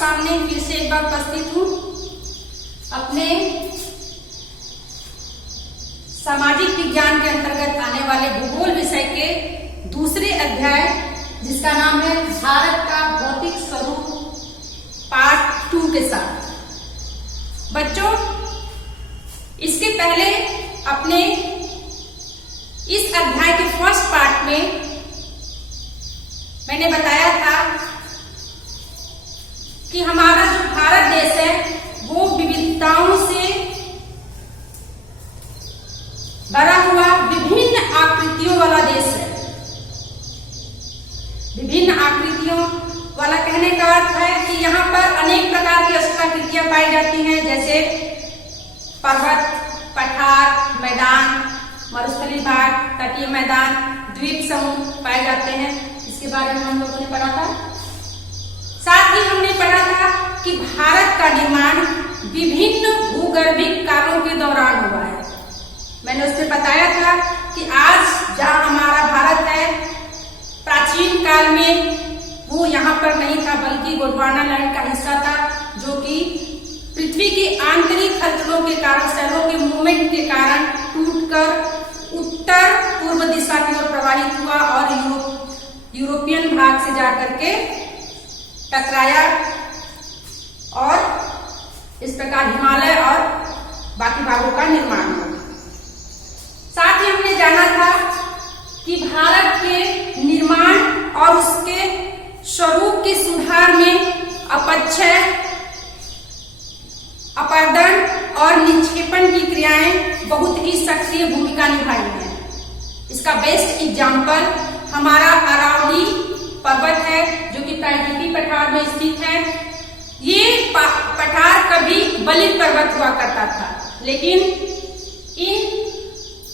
सामने फिर से एक बार उपस्थित हूँ अपने सामाजिक विज्ञान के अंतर्गत आने वाले भूगोल विषय के दूसरे अध्याय जिसका नाम है भारत का भौतिक स्वरूप पार्ट 2 के साथ। बच्चों, इसके पहले अपने इस अध्याय के फर्स्ट पार्ट में मैंने बताया था कि हमारा जो भारत देश है वो विविधताओं से भरा हुआ विभिन्न आकृतियों वाला देश है। विभिन्न आकृतियों वाला कहने का अर्थ है कि यहाँ पर अनेक प्रकार की अष्टाकृतियां पाई जाती हैं, जैसे पर्वत, पठार, मैदान, मरुस्थलीय भाग, तटीय मैदान, द्वीप समूह पाए जाते हैं। इसके बारे में हम लोगों ने पढ़ा था। साथ ही हमने पढ़ा था कि भारत का निर्माण विभिन्न भूगर्भिक कालों के दौरान हुआ है। मैंने उसमें बताया था कि आज जहाँ हमारा भारत है, प्राचीन काल में वो यहाँ पर नहीं था, बल्कि गोंडवाना लैंड का हिस्सा था, जो कि पृथ्वी के आंतरिक हलचलों के कारण, शहरों के मूवमेंट के कारण टूटकर उत्तर पूर्व दिशा की ओर प्रवाहित हुआ और यूरोपियन भाग से जाकर के टकराया और इस प्रकार हिमालय और बाकी भागों का निर्माण हुआ। साथ ही हमने जाना था कि भारत के निर्माण और उसके स्वरूप के सुधार में अपक्षय, अपर्दन और निक्षेपण की क्रियाएं बहुत ही सक्रिय भूमिका निभाई है। इसका बेस्ट एग्जाम्पल हमारा अरावली पर्वत है, जो कि प्रायद्वीपीय पठार में स्थित है। ये पठार कभी बलित पर्वत हुआ करता था, लेकिन इन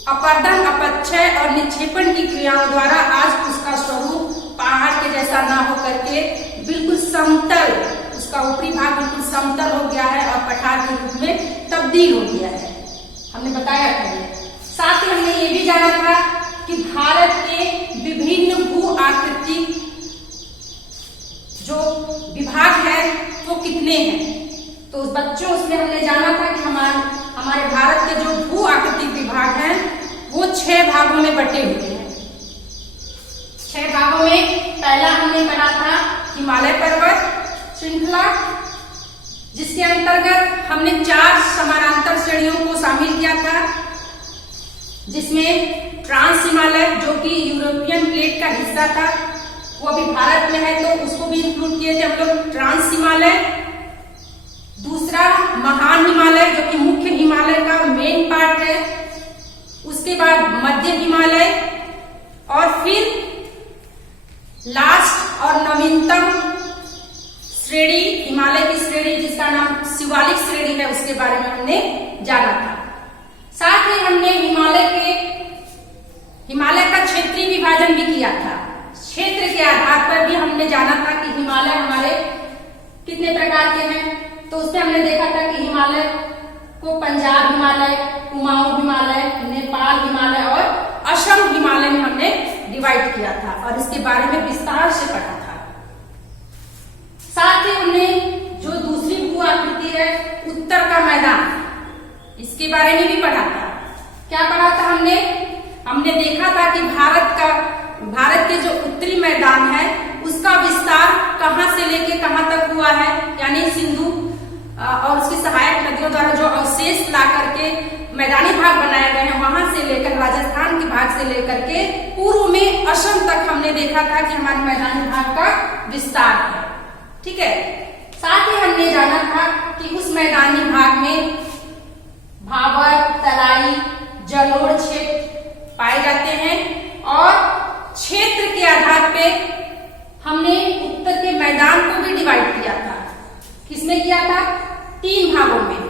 अपर्दन, अपक्षय और निक्षेपण की क्रियाओं द्वारा आज उसका स्वरूप पहाड़ के जैसा ना होकर के बिल्कुल समतल, उसका ऊपरी भाग बिल्कुल समतल हो गया है और पठार के रूप में तब्दील हो गया है। हमने बताया था ये। साथ ही हमने ये भी जाना था कि भारत के विभिन्न भू आकृतिक जो विभाग है वो कितने हैं। तो बच्चों, उसमें हमने जाना था कि हमारे भारत के जो भू आकृतिक विभाग हैं वो 6 भागों में बटे हुए हैं। 6 भागों में पहला हमने पढ़ा था हिमालय पर्वत श्रृंखला, जिसके अंतर्गत हमने 4 समानांतर श्रेणियों को शामिल किया था, जिसमें ट्रांस हिमालय, जो कि यूरोपियन प्लेट का हिस्सा था, वो अभी भारत में है तो उसको भी इंक्लूड किए थे हम लोग, ट्रांस हिमालय। दूसरा महान हिमालय, जो कि मुख्य हिमालय का मेन पार्ट है। उसके बाद मध्य हिमालय और फिर लास्ट और नवीनतम श्रेणी, हिमालय की श्रेणी जिसका नाम शिवालिक श्रेणी है, उसके बारे में हमने जाना था। साथ ही हमने हिमालय का क्षेत्रीय विभाजन भी किया था। क्षेत्र के आधार पर भी हमने जाना था कि हिमालय हमारे कितने प्रकार के हैं। तो उसमें हमने देखा था कि हिमालय को पंजाब हिमालय, कुमाऊं हिमालय, नेपाल हिमालय और असम हिमालय में हमने डिवाइड किया था और इसके बारे में विस्तार से पढ़ा था। साथ ही हमने जो दूसरी भू आकृति है उत्तर का मैदान, इसके बारे में भी पढ़ा था। क्या पढ़ा था हमने देखा था कि भारत के जो उत्तरी मैदान है उसका विस्तार कहां से लेके कहां तक हुआ है, यानी सिंधु और उसकी सहायक नदियों द्वारा जो अवशेष ला करके मैदानी भाग बनाए गए हैं, वहां से लेकर राजस्थान के भाग से लेकर के पूर्व में असम तक हमने देखा था कि हमारे मैदानी भाग का विस्तार है। ठीक है। साथ ही हमने जाना था कि उस मैदानी भाग में भावर, तराई, जलोढ़ क्षेत्र पाए जाते हैं और क्षेत्र के आधार पे हमने उत्तर के मैदान को भी डिवाइड किया था। किसमें किया था? 3 भागों में।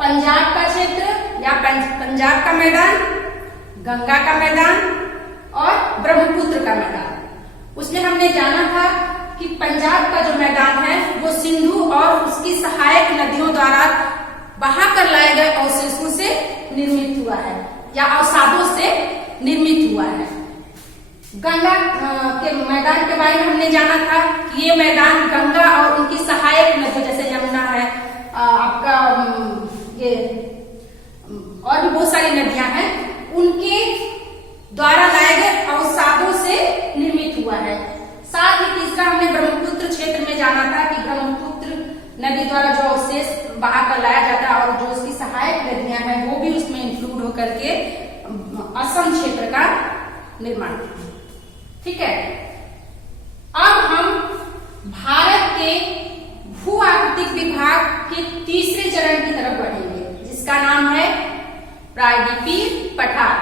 पंजाब का क्षेत्र या पंजाब का मैदान, गंगा का मैदान और ब्रह्मपुत्र का मैदान। उसमें हमने जाना था कि पंजाब का जो मैदान है वो सिंधु और उसकी सहायक नदियों द्वारा बहा कर लाए गए अवशेषों से निर्मित हुआ है या अवसादों से निर्मित हुआ है। गंगा के मैदान के बारे में हमने जाना था कि ये मैदान गंगा और उनकी सहायक द्वारा लाए गए अवसादों से निर्मित हुआ है। साथ ही तीसरा हमने ब्रह्मपुत्र क्षेत्र में जाना था कि ब्रह्मपुत्र नदी द्वारा जो अवशेष बहा कर लाया जाता है और जो उसकी सहायक नदियां हैं वो भी उसमें इंक्लूड होकर के असम क्षेत्र का निर्माण किया। ठीक है, अब हम भारत के भू आकृतिक विभाग के तीसरे चरण की तरफ बढ़ेंगे जिसका नाम है प्रायद्वीपीय पठार।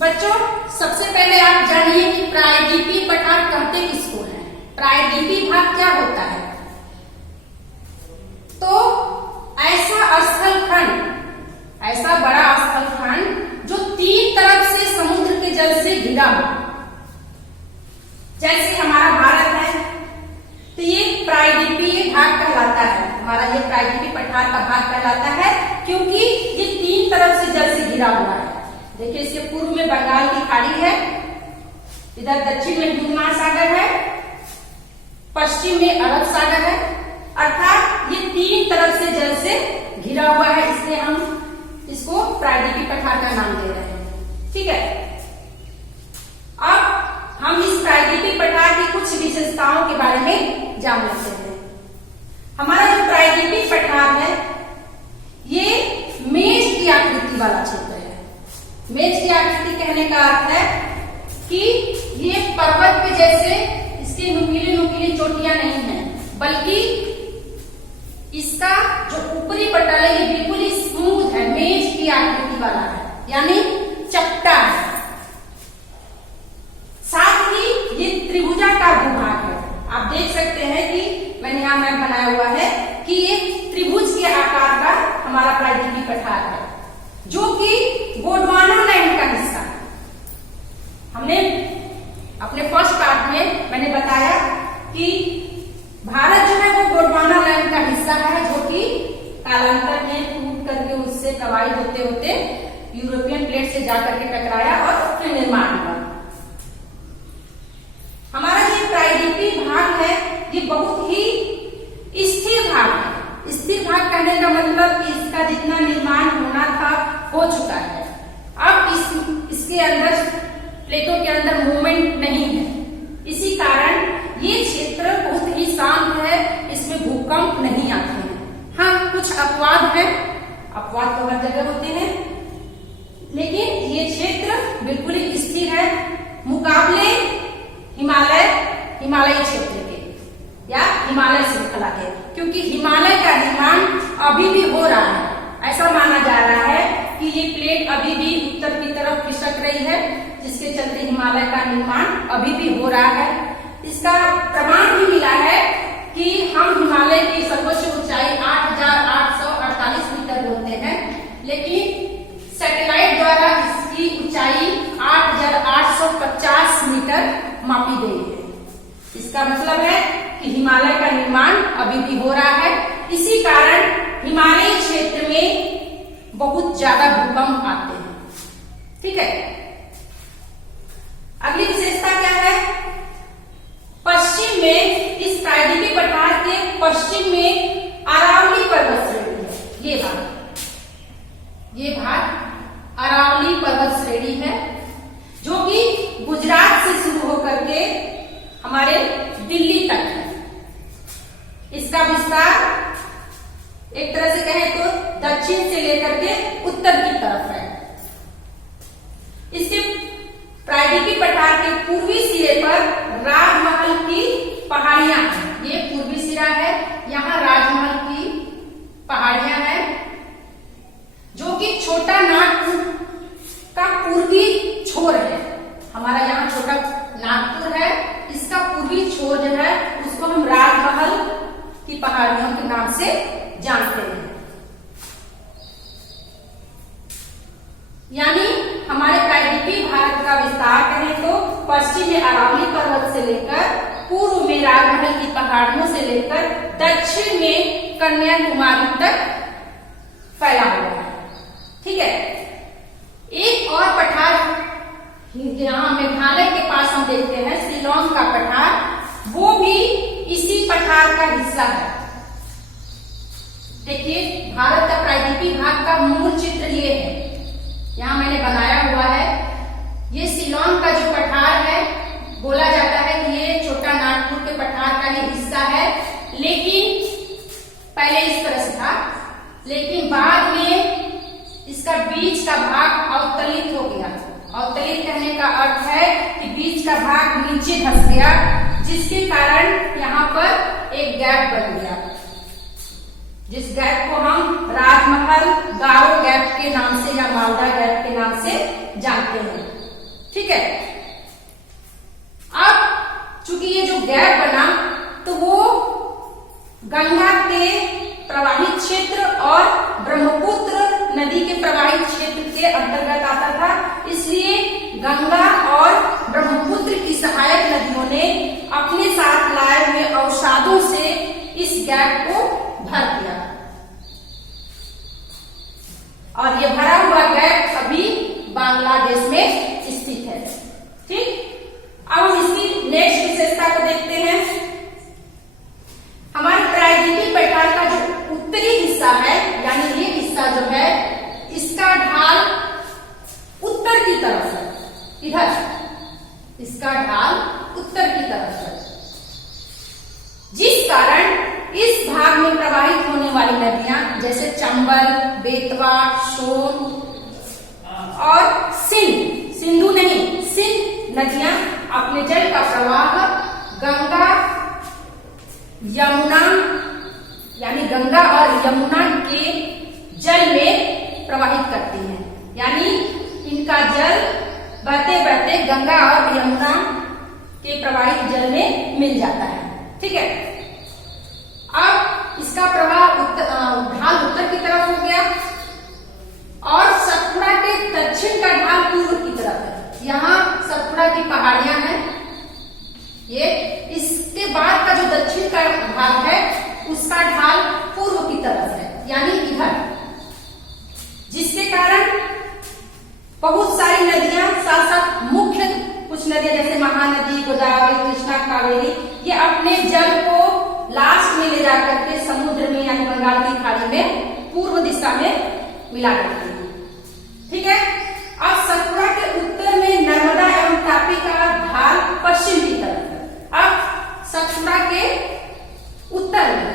बच्चों, सबसे पहले आप जानिए कि प्रायद्वीपीय पठार कहते किसको हैं। प्रायद्वीपीय भाग क्या होता है? तो ऐसा स्थलखंड, ऐसा बड़ा स्थलखंड जो तीन तरफ से समुद्र के जल से घिरा हो, जैसे हमारा भारत है तो ये प्रायद्वीपीय भाग कहलाता है। हमारा ये प्रायद्वीपीय पठार का भाग कहलाता है क्योंकि ये तीन तरफ से जल से घिरा हुआ है। देखिए, इसके पूर्व में बंगाल की खाड़ी है, इधर दक्षिण में हिंद महासागर है, पश्चिम में अरब सागर है, अर्थात ये तीन तरफ से जल से घिरा हुआ है, इसलिए हम इसको प्रायद्वीपीय पठार का नाम दे रहे हैं। ठीक है, अब हम इस प्रायद्वीपीय पठार की कुछ विशेषताओं के बारे में जान लेते हैं। हमारा जो प्रायद्वीपीय पठार है ये मेज की आकृति वाला क्षेत्र है। मेज की आकृति कहने का अर्थ है कि ये पर्वत पे जैसे इसके नुकीली नुकीली चोटियां नहीं है, बल्कि इसका जो ऊपरी पटल है ये बिल्कुल स्मूथ है, मेज की आकृति वाला है, यानी चपटा है। साथ ही ये त्रिभुजाकार भूभाग है। आप देख सकते हैं कि मैंने यहाँ मैप बनाया हुआ है कि ये त्रिभुज के आकार का हमारा प्रायद्वीपीय पठार है, जो कि गोंडवाना लैंड का हिस्सा है। हमने अपने फर्स्ट पार्ट में मैंने बताया कि भारत जो है वो गोंडवाना लैंड का हिस्सा है, जो कि कालांतर में टूट करके उससे प्रवाहित होते होते यूरोपियन प्लेट से जाकर के टकराया और फिर निर्माण हुआ। हमारा ये प्रायद्वीपीय भाग है ये बहुत ही स्थिर भाग है। स्थिर भाग कहने का मतलब कि इसका जितना निर्माण होना था हो चुका है। अब इसके अंदर प्लेटों के अंदर मूवमेंट नहीं है, इसी कारण ये क्षेत्र बहुत ही शांत है, इसमें भूकंप नहीं आते हैं। हाँ, कुछ अपवाद है, अपवाद तो हर जगह होते हैं, लेकिन ये क्षेत्र बिल्कुल ही स्थिर है मुकाबले हिमालय क्षेत्र के या हिमालय श्रृंखला के, क्योंकि हिमालय का निर्माण अभी भी हो रहा है। ऐसा माना जा रहा है कि ये प्लेट अभी भी उत्तर की तरफ खिसक रही है, जिसके चलते हिमालय का निर्माण अभी भी हो रहा है। इसका प्रमाण भी मिला है कि हम हिमालय की सर्वोच्च ऊंचाई 8,848 मीटर बोलते हैं, लेकिन सैटेलाइट द्वारा इसकी ऊंचाई 8,850 मीटर मापी गई है। इसका मतलब है कि हिमालय का निर्माण अभी भी हो रहा है, इसी कारण हिमालयी क्षेत्र में बहुत ज्यादा भूकंप आते हैं। ठीक है, अगली विशेषता क्या है? पश्चिम में इस प्रायद्वीपीय पठार के पश्चिम में अरावली पर्वत श्रेणी है। ये भाग अरावली पर्वत श्रेणी है, जो कि गुजरात से शुरू होकर के हमारे दिल्ली तक है। इसका विस्तार एक तरह से कहें तो दक्षिण से लेकर के उत्तर की तरफ है। इसके प्रायद्वीपीय पठार के पूर्वी सिरे पर राजमहल की पहाड़ियां हैं। ये पूर्वी सिरा है, यहाँ राजमहल की पहाड़ियां हैं, जो कि छोटा नागपुर का पूर्वी छोर है। हमारा यहाँ छोटा नागपुर है, इसका पूर्वी छोर जो है उसको हम राजमहल की पहाड़ियों के नाम से जानते हैं। यानी हमारे प्रायद्वीपीय भारत का विस्तार करें तो पश्चिम में अरावली पर्वत से लेकर, पूर्व में राजमहल की पहाड़ियों से लेकर दक्षिण में कन्याकुमारी तक फैला हुआ है। ठीक है, एक और पठार यहाँ मेघालय के पास हम देखते हैं, शिलोंग का पठार, वो भी इसी पठार का हिस्सा है। देखिए, भारत का प्रायद्वीपीय भाग का मूल चित्र ये है। यहाँ मैंने बनाया हुआ है। ये शिलांग का जो पठार है, बोला जाता है कि ये छोटा नागपुर के पठार का ही हिस्सा है, लेकिन पहले इस तरह से था, लेकिन बाद में इसका बीच का भाग अवतलित हो गया। अवतलित कहने का अर्थ है कि बीच का भाग नीचे धंस गया, जिसके कारण यहाँ पर एक गैप बन गया, जिस गैप को हम राजमहल गारो गैप के नाम से या मालदा गैप के नाम से जानते हैं। ठीक है, अब चूंकि ये जो गैप बना तो वो गंगा के प्रवाहित क्षेत्र और ब्रह्मपुत्र नदी के प्रवाहित क्षेत्र के अंतर्गत आता था, इसलिए गंगा और ब्रह्मपुत्र की सहायक नदियों ने अपने साथ लाए हुए अवसादों से इस गैप को भर दिया, और ये भरा हुआ गैप अभी बांग्लादेश में स्थित है। ठीक, अब हम इसकी नेक्स्ट विशेषता को देखते हैं। हमारे प्रायद्वीपीय पठार का जो उत्तरी हिस्सा है, यानी ये हिस्सा जो है, इसका ढाल उत्तर की तरफ है, इधर इसका ढाल उत्तर की तरफ है, जिस कारण इस भाग में प्रवाहित होने वाली नदियां जैसे चंबल, बेतवा, सोन और सिंधु नहीं, सिंध नदियां अपने जल का प्रवाह गंगा, यमुना, यानी गंगा और यमुना के जल में प्रवाहित करती हैं। यानी इनका जल बहते बहते गंगा और यमुना के प्रवाहित जल में मिल जाता है। ठीक है, अब इसका प्रवाह ढाल उत्तर की तरफ हो गया और सतपुड़ा के दक्षिण का ढाल पूर्व की तरफ है। यहाँ सतपुड़ा की पहाड़ियां हैं, ये इसके बाद का जो दक्षिण का भाग है उसका ढाल पूर्व की तरफ है, यानी इधर, जिसके कारण बहुत सारी नदियां साथ साथ मुख्य कुछ नदियां जैसे महानदी, गोदावरी, कृष्णा, कावेरी, ये अपने जल को लास्ट में ले जाकर के समुद्र में यानी बंगाल की खाड़ी में पूर्व दिशा में मिला करती है। ठीक है, अब सतपुड़ा के उत्तर में नर्मदा एवं तापी का ढाल पश्चिम की तरफ है। अब सतपुड़ा के उत्तर में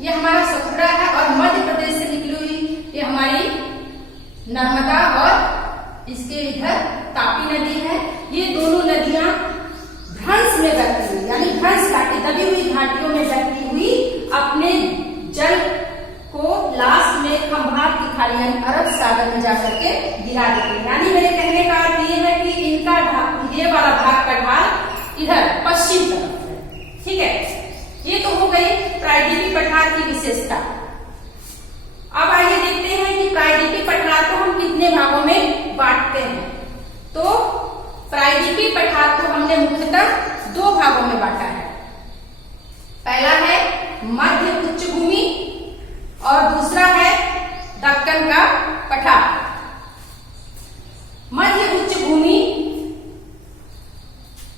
ये हमारा सतपुड़ा है और मध्य प्रदेश से निकली हुई ये हमारी नर्मदा और इसके इधर तापी नदी है। ये दोनों नदियां भ्रंश में बहती हुई, यानी भ्रंश घाटी, दबी हुई घाटियों में बहती हुई अपने जल को लास्ट में खंभात की खाड़ी यानी अरब सागर में जाकर के गिरा देते हैं। यानी मेरे कहने का अर्थ ये है कि इनका ये वाला भाग का ढाल इधर पश्चिम तरफ है। ठीक है, ये तो हो गई प्रायद्वीपीय पठार की विशेषता। अब आइए देखते हैं कि प्रायद्वीपीय पठार को हम कितने भागों में बांटते हैं। तो प्रायद्वीपीय पठार को हमने मुख्यतः दो भागों में बांटा है। पहला है मध्य उच्च भूमि और दूसरा है दक्कन का पठार। मध्य उच्च भूमि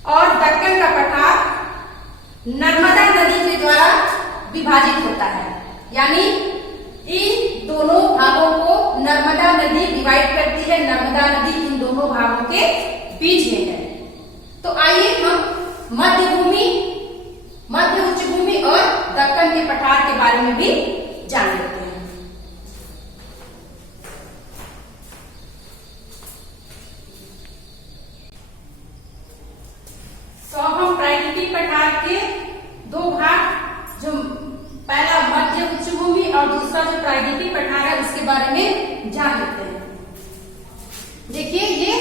और दक्कन का पठार नर्मदा नदी के द्वारा विभाजित होता है, यानी इन दोनों भागों को नर्मदा नदी डिवाइड करती है। नर्मदा नदी इन दोनों भागों के बीच में है। तो आइए हम मध्य भूमि, मध्य उच्च भूमि और दक्कन के पठार के बारे में भी जान लेते हैं। तो अब हम प्रायद्वीपीय पठार के दो भाग, जो पहला मध्य उच्च भूमि और दूसरा जो प्रायद्वीपीय पठार है उसके बारे में जान लेते हैं। देखिए, ये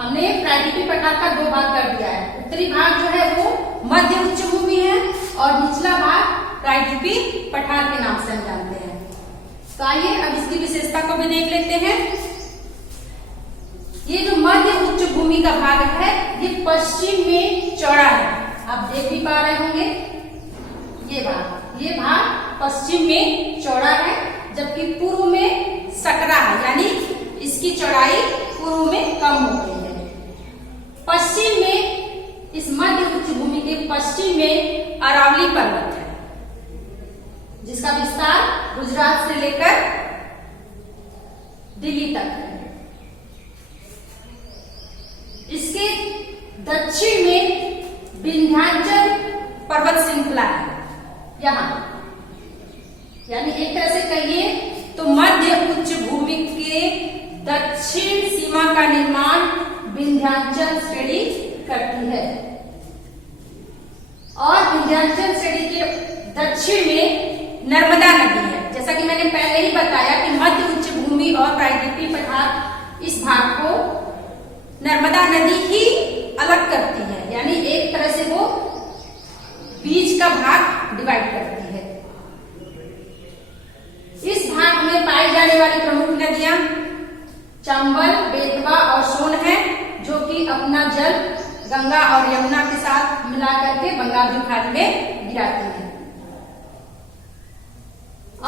हमने प्रायद्वीपीय पठार का दो भाग कर दिया है। उत्तरी भाग जो है वो मध्य उच्च भूमि है और निचला भाग प्रायद्वीपीय पठार के नाम से हम जानते हैं। तो आइए अब इसकी विशेषता को भी देख लेते हैं। ये जो मध्य उच्च भूमि का भाग है ये पश्चिम में चौड़ा है, आप देख भी पा रहे होंगे। ये भाग पश्चिम में चौड़ा है, जबकि पूर्व में सकरा है, यानी इसकी चौड़ाई पूर्व में कम हो गई है। पश्चिम में, इस मध्य उच्च भूमि के पश्चिम में अरावली पर्वत है, जिसका विस्तार गुजरात से लेकर दिल्ली तक है। दक्षिण में विंध्याचल पर्वत श्रृंखला है यहाँ, यानी एक तरह से कहिए तो मध्य उच्च भूमि के दक्षिण सीमा का निर्माण विंध्याचल श्रेणी करती है और विंध्याचल श्रेणी के दक्षिण में नर्मदा नदी है। जैसा कि मैंने पहले ही बताया कि मध्य उच्च भूमि और प्रायद्वीपीय पठार इस भाग को नर्मदा नदी ही अलग करती है, यानी एक तरह से वो बीच का भाग डिवाइड करती है। इस भाग में पाई जाने वाली प्रमुख नदियां चंबल, बेतवा और सोन है, जो कि अपना जल गंगा और यमुना के साथ मिला करके बंगाल की खाड़ी में गिराती है।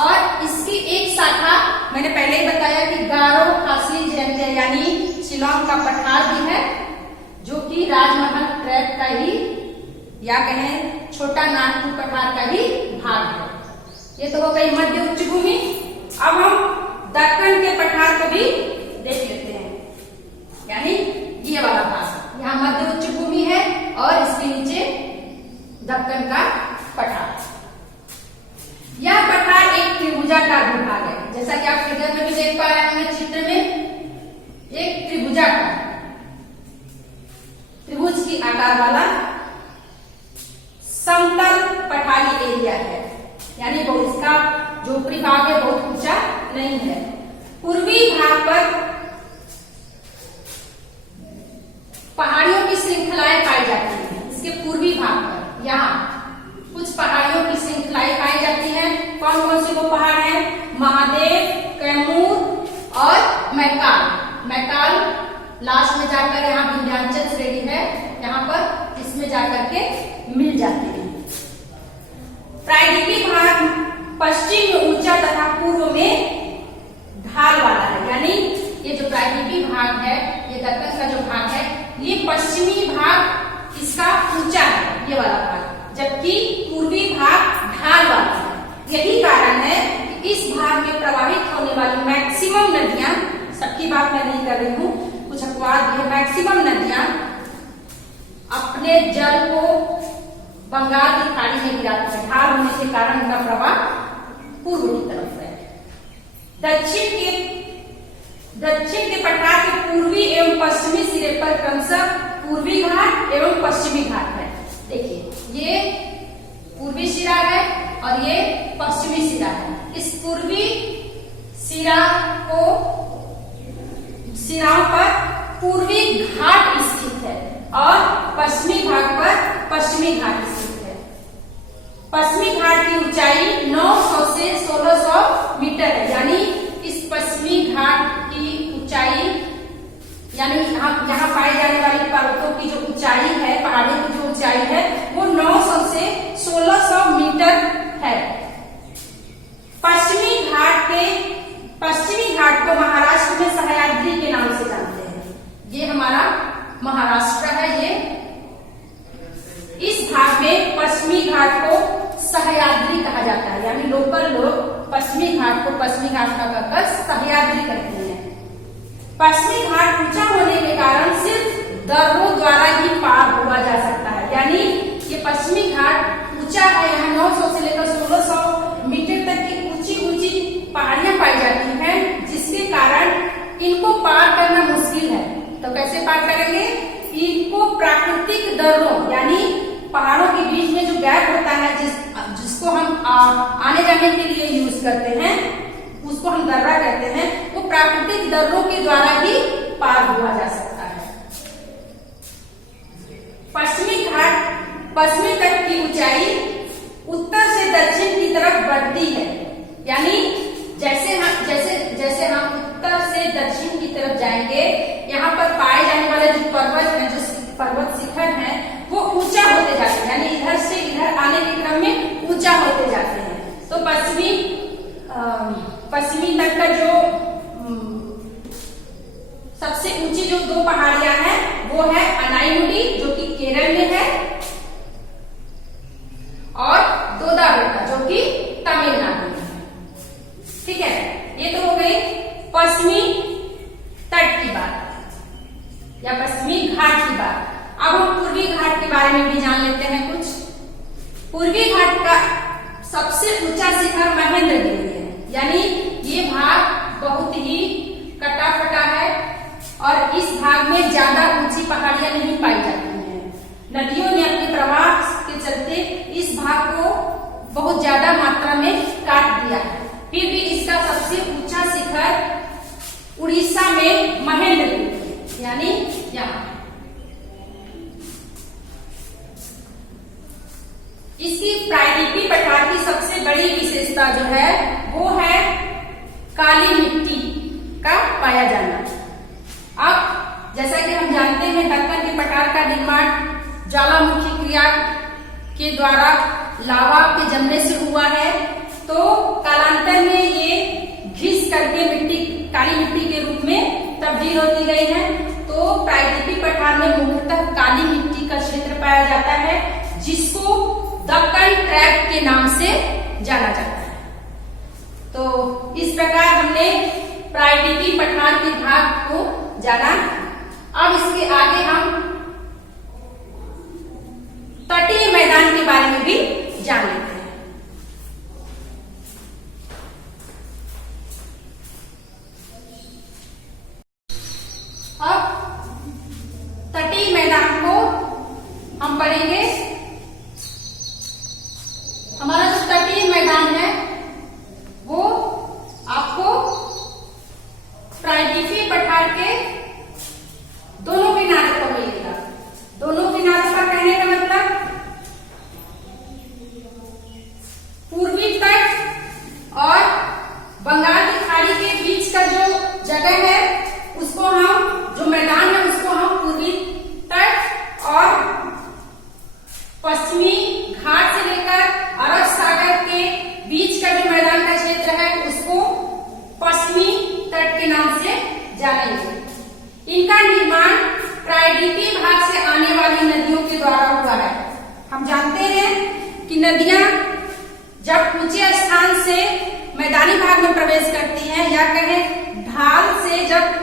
और इसकी एक शाखा मैंने पहले ही बताया कि गारो खासी जयंती यानी शिलोंग का पठार भी है, जो कि राजमहल ट्रैक का ही या कहें छोटा नागपुर पठार का ही भाग है। ये तो हो गई मध्य उच्च भूमि। अब हम दक्कन के पठार को भी देख लेते हैं, यानी ये वाला भाग यहाँ मध्य उच्च भूमि है और इसके नीचे दक्कन का पठार। यह पठार एक त्रिभुजाकार विभाग है, जैसा कि आप फिगर में भी देख पा रहे होंगे चित्र में, एक त्रिभुजाकार त्रिभुज की आकार वाला समतल पठारी एरिया है, यानी वो इसका जो ऊपरी भाग है बहुत ऊंचा नहीं है। पूर्वी भाग पर पहाड़ियों की श्रृंखलाएं पाई जाती हैं। इसके पूर्वी भाग पर यहाँ कुछ पहाड़ियों की श्रृंखलाएं पाई जाती हैं। कौन कौन से वो पहाड़ हैं? महादेव, कैमूर और मैकाल। मैकाल लास्ट में जाकर यहाँ विंध्याचल श्रेणी है, यहाँ पर इसमें जाकर के मिल जाती है। प्रायद्वीपीय भाग पश्चिम में ऊंचा तथा पूर्व में ढाल वाला है, यानी ये जो प्रायद्वीपीय भाग है, ये दक्कन का जो भाग है, ये पश्चिमी भाग इसका ऊंचा है, ये वाला भाग, जबकि पूर्वी भाग ढाल वाला है। यही कारण है कि इस भाग में प्रवाहित होने वाली मैक्सिमम नदियां, सबकी बात मैं नहीं कर रही हूँ, कुछ अपवाद भी है, मैक्सिमम नदियां अपने जल को बंगाल की खाड़ी में गिराती है। ढाल होने के कारण उनका प्रवाह पूर्व की तरफ है। दक्षिण के पठार के पूर्वी एवं पश्चिमी सिरे पर क्रमशः पूर्वी घाट एवं पश्चिमी घाट है। देखिए ये पूर्वी सिरा है और ये पश्चिमी सिरा है। इस पूर्वी सिरा को सिराओं पर पूर्वी घाट स्थित है और पश्चिमी भाग पर पश्चिमी घाट स्थित है। पश्चिमी घाट की ऊंचाई 900 से 1600 मीटर है, यानी इस पश्चिमी घाट की ऊंचाई, यानी यहाँ पाई जाने वाली पर्वतों की जो ऊंचाई है, पहाड़ों की जो ऊंचाई है, वो 900 से 1600 मीटर है। पश्चिमी घाट को महाराष्ट्र में सह्याद्री के नाम से जानते हैं। ये हमारा महाराष्ट्र है। ये इस भाग में पश्चिमी घाट को सह्याद्री कहा जाता है, यानी लोकल लोग पश्चिमी घाट को पश्चिमी घाट का कहकर सह्याद्री कहते हैं। पश्चिमी घाट ऊंचा होने के कारण सिर्फ दर्रों द्वारा ही पार हुआ जा सकता है, यानी ये पश्चिमी घाट ऊंचा है, यहाँ 900 से लेकर 1600 मीटर तक की ऊंची ऊंची पहाड़ियां पाई जाती हैं, जिसके कारण इनको पार करना मुश्किल है। तो कैसे पार करेंगे? इनको प्राकृतिक दर्रों, यानी पहाड़ों के बीच में जो गैप होता है, जिसको हम आने जाने के लिए यूज करते हैं, उसको हम दर्रा कहते हैं, वो प्राकृतिक दर्रों के द्वारा ही पार हुआ जा सकता है। पश्चिमी घाट पश्चिमी तट की ऊंचाई उत्तर से दक्षिण की तरफ बढ़ती है, यानी जैसे हम उत्तर से दक्षिण की तरफ जाएंगे, यहाँ पर पाए जाने वाले जो पर्वत हैं, जो पर्वत शिखर हैं, वो ऊंचा होते जाते हैं, यानी इधर से इधर आने के क्रम में ऊंचा होते जाते हैं। तो पश्चिमी तट का जो सबसे ऊंची जो दो पहाड़ियां हैं, वो है अनाईमुडी, जो कि केरल में है, और दोदाबेट्टा, जो कि तमिलनाडु में है। ठीक है, ये तो हो गई पश्चिमी तट की बात या पश्चिमी घाट की बात। अब हम पूर्वी घाट का सबसे ऊंचा शिखर महेंद्रगिरी है, यानी ये भाग बहुत ही कटा फटा है और इस भाग में ज्यादा ऊंची पहाड़ियां नहीं पाई जाती हैं। नदियों ने अपने प्रवाह के चलते इस भाग को बहुत ज्यादा मात्रा में काट दिया है। फिर भी इसका सबसे ऊंचा शिखर उड़ीसा में महेंद्रगिरी, यानी यहाँ। इसकी प्रायद्वीपीय पठार की सबसे बड़ी विशेषता जो है वो है काली मिट्टी का पाया जाना। अब जैसा कि हम जानते हैं दक्कन के पठार का निर्माण ज्वालामुखी क्रिया के द्वारा लावा के जमने से हुआ है, तो कालांतर में ये घिस करके मिट्टी काली मिट्टी के रूप में तब्दील होती गई है। तो प्रायद्वीपीय पठार में मुख्यतः काली मिट्टी का क्षेत्र पाया जाता है, जिसको दक्कन ट्रैप के नाम से जाना जाता है। तो इस प्रकार हमने प्रायद्वीपीय पठार के भाग को जाना। अब इसके आगे हम तटीय मैदान के बारे में भी जान लेते हैं। अब तटीय मैदान को हम पढ़ेंगे। हमारा जो तटीय मैदान है वो आपको प्रायद्वीपीय पठार के दोनों किनारे पर मिलेगा। दोनों किनारे पर कहने का मतलब पूर्वी तट और बंगाल की खाड़ी के बीच का जो जगह है उसको हम, जो मैदान है उसको हम पूर्वी तट और पश्चिमी घाट से लेकर अरब सागर के बीच का जो मैदान का क्षेत्र है उसको पश्चिमी तट के नाम से जानेंगे। इनका निर्माण प्रायद्वीपीय भाग से आने वाली नदियों के द्वारा हुआ है। हम जानते हैं कि नदियां जब ऊंचे स्थान से मैदानी भाग में प्रवेश करती हैं या कहें ढाल से जब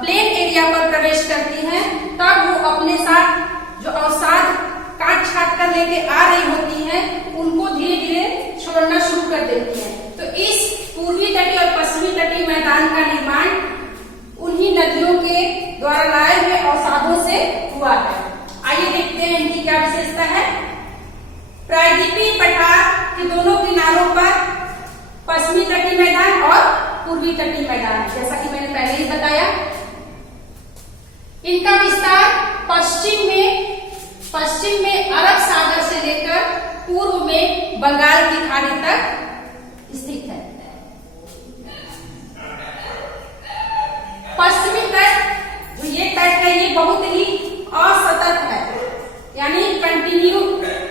प्लेन एरिया पर प्रवेश करती हैं, तब वो अपने साथ जो अवसाद काट छाट कर लेके आ रही होती हैं उनको धीरे धीरे छोड़ना शुरू कर देती हैं। तो इस पूर्वी तटीय और पश्चिमी तटीय मैदान का निर्माण उन्हीं नदियों के द्वारा लाए हुए अवसादों से हुआ है। आइए देखते हैं इनकी क्या विशेषता है। प्रायद्वीपीय पठार के दोनों किनारों पर पश्चिमी तटीय मैदान और पूर्वी तटीय मैदान, जैसा कि मैंने पहले ही बताया। इनका विस्तार पश्चिम में अरब सागर से लेकर पूर्व में बंगाल की खाड़ी तक स्थित है। पश्चिमी तट जो ये तट है ये बहुत ही असतत है, यानी कंटिन्यू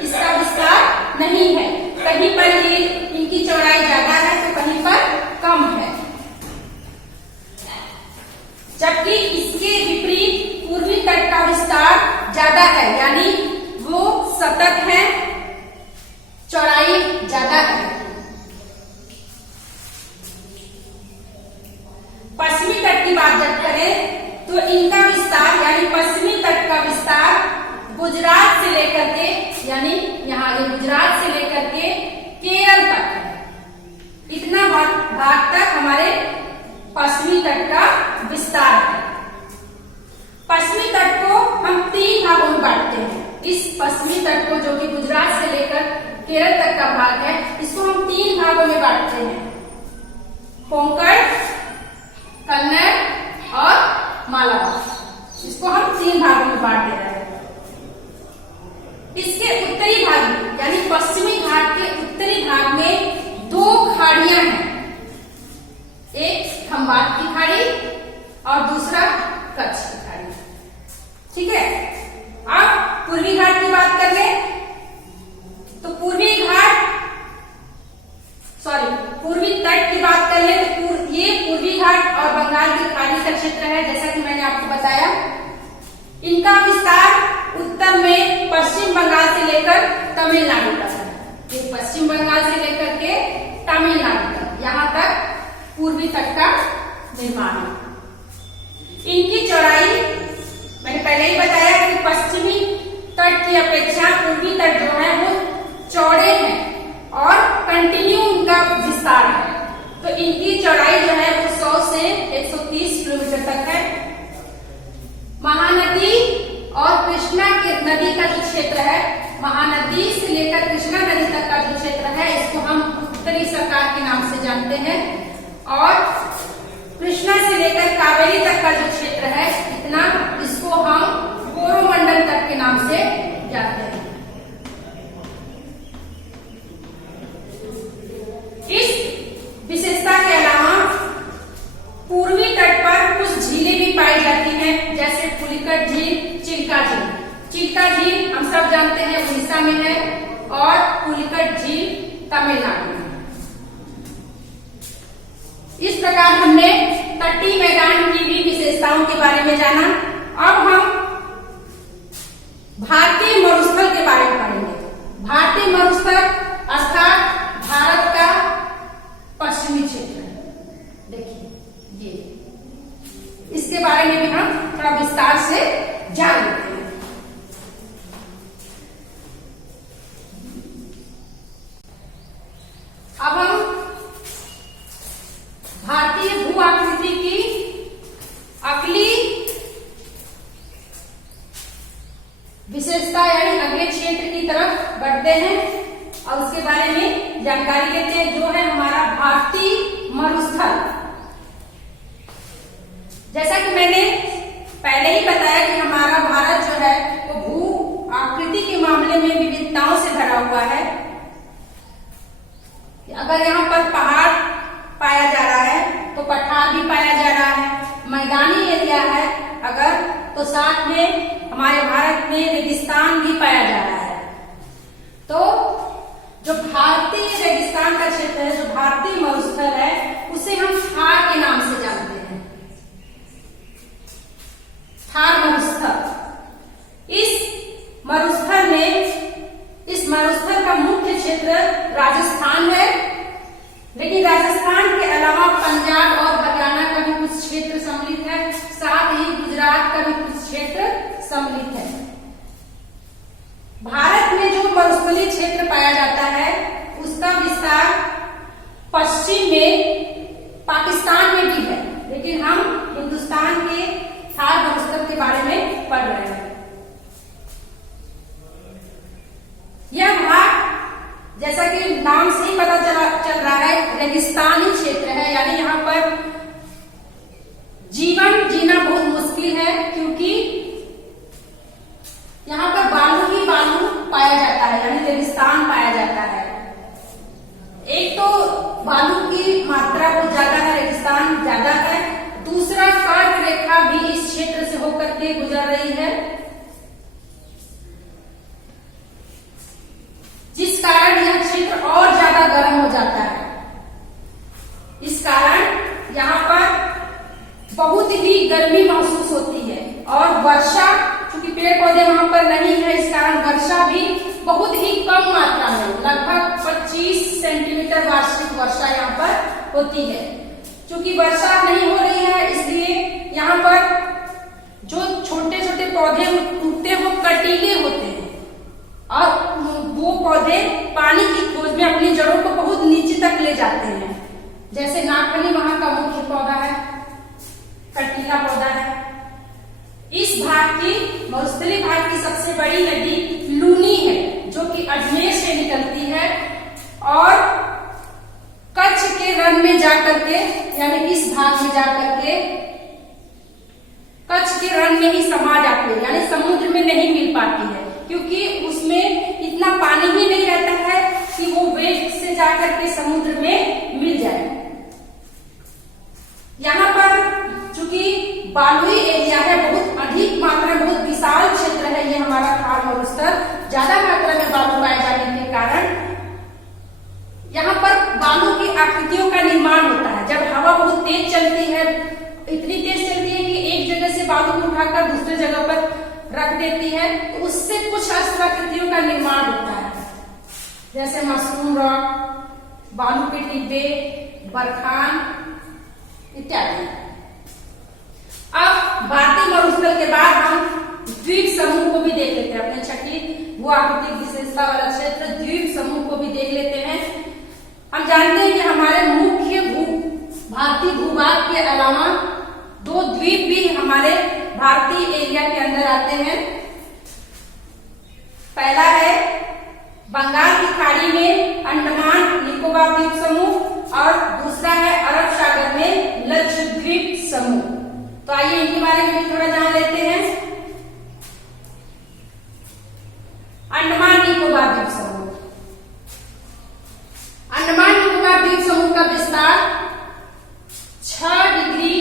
इसका विस्तार नहीं है। कहीं पर ये इनकी चौड़ाई ज्यादा है तो कहीं पर कम है, जबकि इसके विपरीत पूर्वी तट का विस्तार ज्यादा है, यानी वो सतत है, चौड़ाई ज्यादा है। पश्चिमी तट की बात जब करें तो इनका विस्तार यानी पश्चिमी तट का विस्तार गुजरात से लेकर के, यानी यहाँ ये गुजरात से लेकर के केरल तक है। इतना भाग तक हमारे पश्चिमी तट का विस्तार है। पश्चिमी तट को हम 3 भागों में बांटते हैं। इस पश्चिमी तट को, जो कि गुजरात से लेकर केरल तक का भाग है, इसको हम 3 भागों में बांटते हैं: कोंकण, कन्नड़ और मालाबार। इसको हम 3 भागों में बांट दे रहे हैं। इसके उत्तरी भाग यानी पश्चिमी घाट के उत्तरी भाग में 2 खाड़ियां हैं, एक खंबात की खाड़ी और दूसरा कच्छ की खाड़ी। ठीक है। अब पूर्वी घाट की बात कर ले तो पूर्वी तट की बात कर ले तो ये पूर्वी घाट और बंगाल की खाड़ी का क्षेत्र है, जैसा कि मैंने आपको बताया। इनका विस्तार उत्तर में पश्चिम बंगाल से लेकर तमिलनाडु तक है। ये पश्चिम बंगाल से लेकर के तमिलनाडु तक, यहाँ तक पूर्वी तट का निर्माण है। इनकी चौड़ाई पहले ही बताया कि पश्चिमी तट की अपेक्षा पूर्वी तट जो है वो चौड़ा चौड़ाई जो है वो 100 से 130 किलोमीटर तक है। महानदी और कृष्णा के नदी का जो क्षेत्र है, महानदी से लेकर कृष्णा नदी तक का जो क्षेत्र है, इसको हम उत्तरी सरकार के नाम से जानते हैं। और कृष्णा से लेकर कावेरी तक का जो क्षेत्र है इतना, इसको हम कोरोमंडल तट के नाम से जानते हैं। इस विशेषता के अलावा पूर्वी तट पर कुछ झीलें भी पाई जाती हैं, जैसे पुलिकट झील, चिल्का झील। चिल्का झील हम सब जानते हैं उड़ीसा में है और पुलिकट झील तमिलनाडु में। इस प्रकार हमने तटीय मैदान की भी विशेषताओं के बारे में जाना। अब हम भारतीय मरुस्थल के बारे में पढ़ेंगे। भारतीय मरुस्थल अर्थात भारत का पश्चिमी क्षेत्र, देखिए ये, इसके बारे में भी हम थोड़ा विस्तार से जान लेते हैं। अब हम भारतीय भू आकृति की अगली विशेषता यानी अगले क्षेत्र की तरफ बढ़ते हैं और उसके बारे में जानकारी लेते हैं, जो है हमारा भारतीय मरुस्थल। जैसा कि मैंने पहले ही बताया कि हमारा भारत जो है वो भू आकृति के मामले में विविधताओं से भरा हुआ है। अगर यहाँ पर पहाड़ पाया जा रहा है तो पठार भी पाया जा रहा है, मैदानी एरिया है अगर, तो साथ में हमारे भारत में रेगिस्तान भी पाया जा रहा है। तो जो भारतीय रेगिस्तान का क्षेत्र है, जो भारतीय मरुस्थल है, उसे हम थार के नाम से जानते हैं, थार मरुस्थल। इस मरुस्थल का मुख्य क्षेत्र राजस्थान है, लेकिन राजस्थान के अलावा पंजाब और हरियाणा का भी कुछ क्षेत्र सम्मिलित है, साथ ही गुजरात का भी कुछ क्षेत्र सम्मिलित है। भारत में जो मरुस्थलीय क्षेत्र पाया जाता है उसका विस्तार पश्चिम में पाकिस्तान में भी है, लेकिन हम हिंदुस्तान के थार मरुस्थल के बारे में पढ़ रहे हैं। यह भाग जैसा कि नाम से ही पता चल रहा है रेगिस्तानी क्षेत्र है, यानी यहाँ पर जीवन जीना बहुत मुश्किल है, क्योंकि यहाँ पर बालू ही बालू पाया जाता है, यानी रेगिस्तान पाया जाता है। एक तो बालू की मात्रा बहुत ज्यादा है, रेगिस्तान ज्यादा है, दूसरा कर्क रेखा भी इस क्षेत्र से होकर के गुजर रही है, जिस कारण यह क्षेत्र और ज्यादा गर्म हो जाता है। इस कारण यहाँ पर बहुत ही गर्मी महसूस होती है और वर्षा, चूंकि पेड़ पौधे वहां पर नहीं है, इस कारण वर्षा भी बहुत ही कम मात्रा में, लगभग 25 सेंटीमीटर वार्षिक वर्षा यहाँ पर होती है। चूंकि वर्षा नहीं हो रही है, इसलिए यहाँ पर जो छोटे छोटे पौधे उगते हैं वो कटीले होते हैं और वो पौधे पानी की खोज में अपनी जड़ों को बहुत नीचे तक ले जाते हैं। जैसे नागफनी वहां का मुख्य पौधा है, कटीला पौधा है। इस भाग की, मरुस्थलीय भाग की सबसे बड़ी नदी लूनी है, जो कि अजमेर से निकलती है और कच्छ के रण में जाकर के, यानी इस भाग में जाकर के कच्छ के रण में ही समा जाती है, यानी समुद्र में नहीं मिल पाती है, क्योंकि उसमें इतना पानी ही नहीं रहता है कि वो वेग से जाकर के समुद्र में मिल जाए। यहाँ पर चूंकि बालुई एरिया है, बहुत अधिक मात्रा, बहुत विशाल क्षेत्र है ये हमारा थार मरुस्थल, ज्यादा मात्रा में बालू पाए जाने के कारण यहाँ पर बालू की आकृतियों का निर्माण होता है। जब हवा बहुत तेज चलती है, इतनी तेज चलती है कि एक जगह से बालू को उठाकर दूसरे जगह पर रख देती है, तो उससे कुछ आकृतियों का निर्माण होता है, जैसे मशरूम रॉक, बालू के टिब्बे, बरखान इत्यादि। अब भारतीय मरुस्थल के बाद हम द्वीप समूह को भी देख लेते हैं। अपने छठी भू आकृतिक विशेषता वाला क्षेत्र द्वीप समूह को भी देख लेते हैं। हम जानते हैं कि हमारे मुख्य भू भारतीय भूभाग के अलावा 2 द्वीप भी हमारे भारतीय एरिया के अंदर आते हैं। पहला है बंगाल की खाड़ी में अंडमान निकोबार द्वीप समूह और दूसरा है अरब सागर में लक्षद्वीप समूह। तो आइए इनके बारे में भी थोड़ा जान लेते हैं। अंडमान निकोबार द्वीप समूह। अंडमान निकोबार द्वीप समूह का विस्तार 6 डिग्री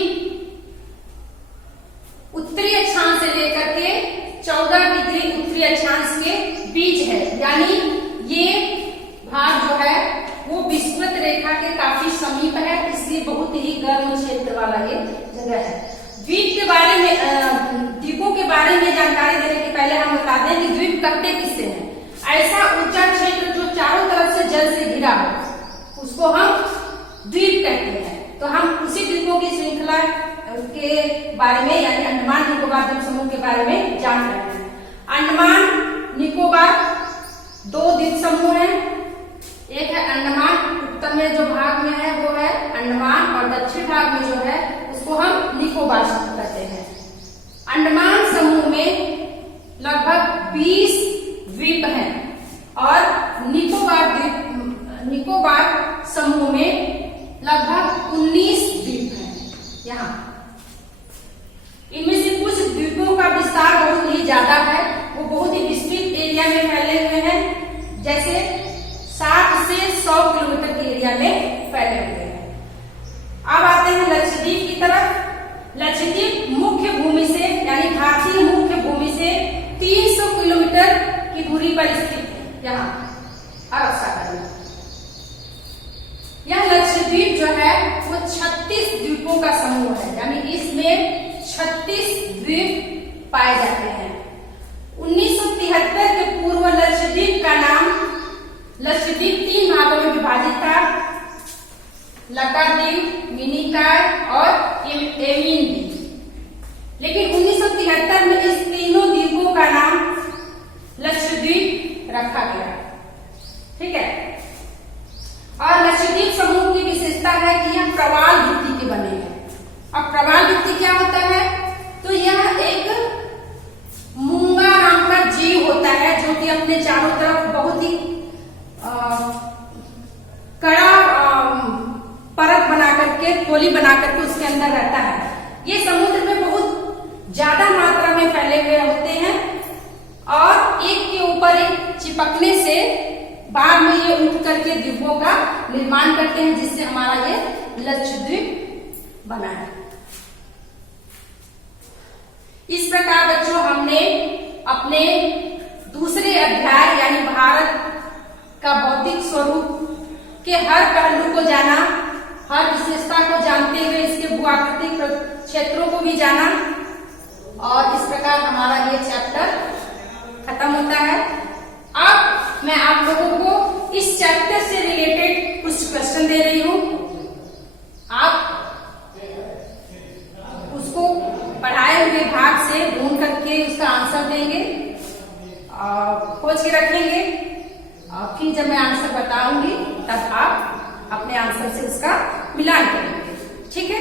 उत्तरी अक्षांश से लेकर के 14 डिग्री उत्तरी अक्षांश के बीच है, यानी ये भाग जो है वो विषुवत रेखा के काफी समीप है, इसलिए बहुत ही गर्म क्षेत्र वाला ये जगह है। द्वीप के बारे में, द्वीपों के बारे में जानकारी देने के पहले हम बता दें कि द्वीप कट्टे किससे हैं। ऐसा ऊंचा क्षेत्र जो चारों तरफ से जल से घिरा हो उसको हम द्वीप कहते हैं। तो हम उसी द्वीपों की श्रृंखला के बारे में यानी अंडमान निकोबार द्वीप समूह के बारे में जान रहे हैं। अंडमान निकोबार 2 द्वीप समूह हैं। एक है अंडमान, उत्तर में जो भाग में है वो है अंडमान और दक्षिण भाग में जो है उसको हम निकोबार समूह कहते हैं। अंडमान समूह में लगभग 20 द्वीप हैं और निकोबार समूह में लगभग 19 द्वीप हैं। यहाँ इनमें से कुछ द्वीपों का विस्तार बहुत ही ज्यादा है, वो बहुत ही विस्तृत एरिया में फैले हुए हैं, जैसे 60 से 100 किलोमीटर के एरिया में फैले हुए हैं। अब आते हैं लक्षद्वीप की तरफ। लक्षद्वीप मुख्य भूमि से यानी भारतीय मुख्य भूमि से 300 किलोमीटर की दूरी पर स्थित है, यहाँ अरब सागर में। यह लक्षद्वीप जो है वो 36 द्वीपों का समूह है, यानी इसमें 36 द्वीप पाए जाते हैं। 1973 के पूर्व लक्षद्वीप का नाम लक्षद्वीप 3 भागों में विभाजित था, लकाद्वीप, मिनिकॉय और एमिन द्वीप। लेकिन 1973 में इस तीनों द्वीपों का नाम लक्षद्वीप रखा गया। ठीक है। और लक्षद्वीप समूह की विशेषता है कि यह प्रवाल भित्ति के बने हैं। अब प्रवाल भित्ति क्या होता है? तो यह एक मूंगा नाम का जीव होता है जो कि अपने चारों तरफ बहुत ही कड़ा परत बना करके, खोली बना करके उसके अंदर रहता है। ये समुद्र में बहुत ज्यादा मात्रा में फैले हुए होते हैं और एक के ऊपर एक चिपकने से बाद में ये उठ करके द्वीपों का निर्माण करते हैं, जिससे हमारा ये लक्षद्वीप बना है। इस प्रकार बच्चों हमने अपने दूसरे अध्याय यानी भारत का भौतिक स्वरूप के हर पहलू को जाना, हर विशेषता को जानते हुए इसके भूआकृतिक क्षेत्रों को भी जाना और इस प्रकार हमारा ये चैप्टर खत्म होता है। अब मैं आप लोगों को इस चैप्टर से रिलेटेड कुछ क्वेश्चन दे रही हूँ। आप उसको पढ़ाए हुए भाग से ढूंढ करके उसका आंसर देंगे, खोज के रखेंगे और फिर जब मैं आंसर बताऊंगी तब आप अपने आंसर से उसका मिलान करेंगे। ठीक है।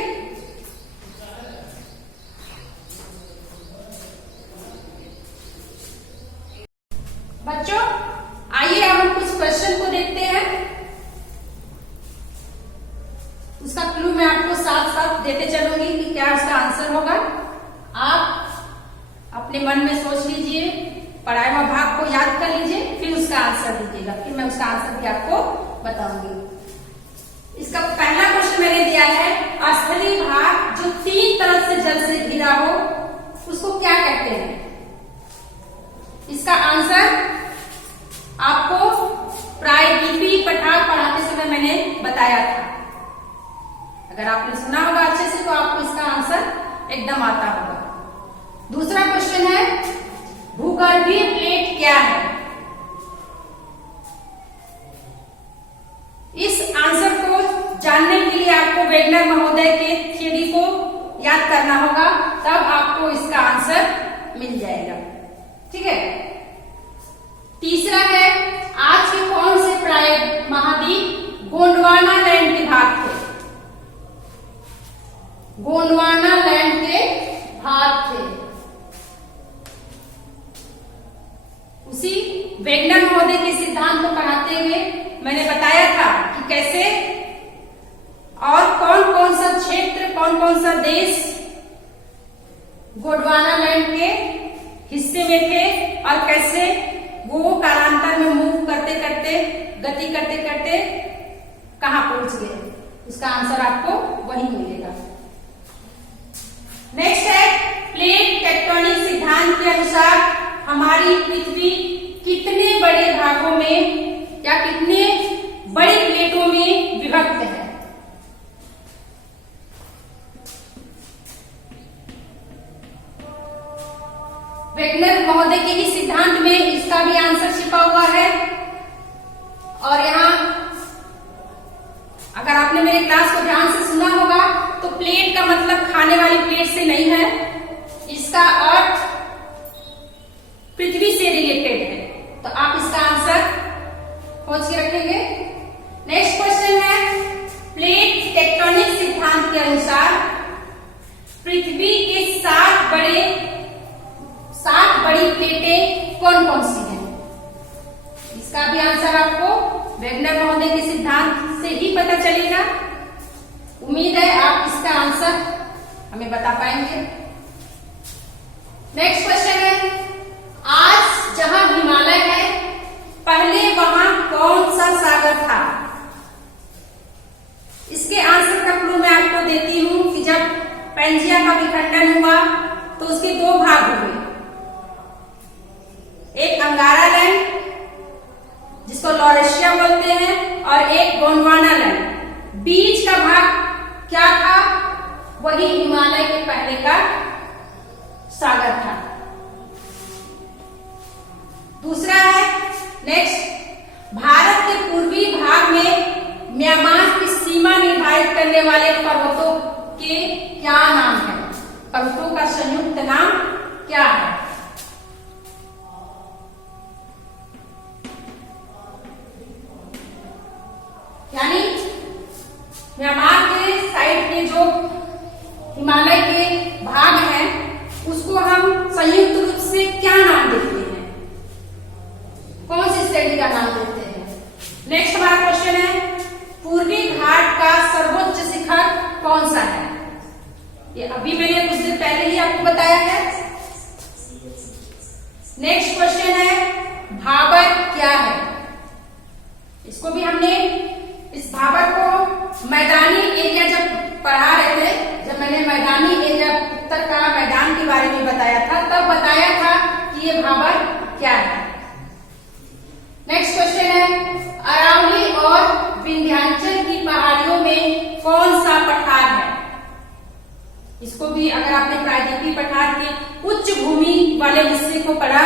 बच्चों आइए अब हम कुछ क्वेश्चन को देखते हैं। उसका क्लू मैं आपको साथ साथ देते चलूंगी कि क्या उसका आंसर होगा। आप अपने मन में सोच लीजिए, पढ़ाए हुआ भाग को याद कर लीजिए, फिर उसका आंसर दीजिएगा, फिर मैं उसका आंसर भी आपको बताऊंगी। इसका पहला क्वेश्चन मैंने दिया है, स्थलीय भाग जो 3 तरफ से जल से घिरा हो उसको क्या कहते हैं? इसका आंसर आपको प्रायद्वीपीय पठार पढ़ाते समय मैंने बताया था। अगर आपने सुना होगा अच्छे से तो आपको इसका आंसर एकदम आता होगा। दूसरा क्वेश्चन है, भूगर्भीय प्लेट क्या है? इस आंसर को जानने के लिए आपको वेगनर महोदय के थ्योरी को याद करना होगा, तब आपको इसका आंसर मिल जाएगा। ठीक है। तीसरा है, आज के कौन से प्राय महाद्वीप गोंडवाना लैंड के भाग थे? गोंडवाना लैंड के भाग थे। उसी वेगनर महोदय के सिद्धांत को पढ़ाते हुए मैंने बताया था कि कैसे और कौन कौन सा क्षेत्र, कौन कौन सा देश गोंडवाना लैंड के हिस्से में थे और कैसे वो कालांतर में मूव करते करते, गति करते करते कहां पहुंच गए। उसका आंसर आपको वही मिलेगा। नेक्स्ट है, प्लेट टेक्टोनिक सिद्धांत के अनुसार हमारी पृथ्वी कितने बड़े भागों में या कितने बड़ी प्लेटों में विभक्त है। वेगनर महोदय के ही सिद्धांत में इसका भी आंसर छिपा हुआ है। और यहां अगर आपने मेरे क्लास को ध्यान से सुना होगा तो प्लेट का मतलब खाने वाली प्लेट से नहीं है, इसका अर्थ पृथ्वी से रिलेटेड है। तो आप इसका आंसर खोज के रखेंगे। नेक्स्ट क्वेश्चन है, प्लेट टेक्टोनिक सिद्धांत के अनुसार पृथ्वी के 7 बड़ी प्लेटें कौन कौन सी हैं। इसका भी आंसर आपको वेगनर महोदय के सिद्धांत से ही पता चलेगा। उम्मीद है आप इसका आंसर हमें बता पाएंगे। नेक्स्ट क्वेश्चन है, आज जहां हिमालय है पहले वहां कौन सा सागर था। इसके आंसर का क्लू मैं आपको देती हूं कि जब पैंजिया का विखंडन हुआ तो उसके 2 भाग हुए, एक अंगारा लैंड जिसको लॉरेशिया बोलते हैं और एक गोंडवाना लैंड। बीच का भाग क्या था, वही हिमालय के पहले का सागर था। दूसरा है, नेक्स्ट, भारत के पूर्वी भाग में म्यांमार की सीमा निर्धारित करने वाले पर्वतों के क्या नाम है। पर्वतों का संयुक्त नाम क्या है। यानी म्यांमार के साइड के जो हिमालय के भाग हैं उसको हम संयुक्त रूप से क्या नाम देते हैं, कौन सी श्रेणी का नाम देते हैं। नेक्स्ट हमारा क्वेश्चन है, पूर्वी घाट का सर्वोच्च शिखर कौन सा है। ये अभी मैंने कुछ दिन पहले ही आपको बताया है। नेक्स्ट क्वेश्चन है, भाबर क्या है। इसको भी हमने, इस भाबर को मैदानी एरिया जब पढ़ा रहे थे, जब मैंने मैदानी एरिया उत्तर का मैदान के बारे में बताया था तब बताया था कि ये भाबर क्या है। नेक्स्ट क्वेश्चन है, अरावली और विंध्याचल की पहाड़ियों में कौन सा पठार है। इसको भी अगर आपने प्रायद्वीपीय पठार के उच्च भूमि वाले हिस्से को पढ़ा,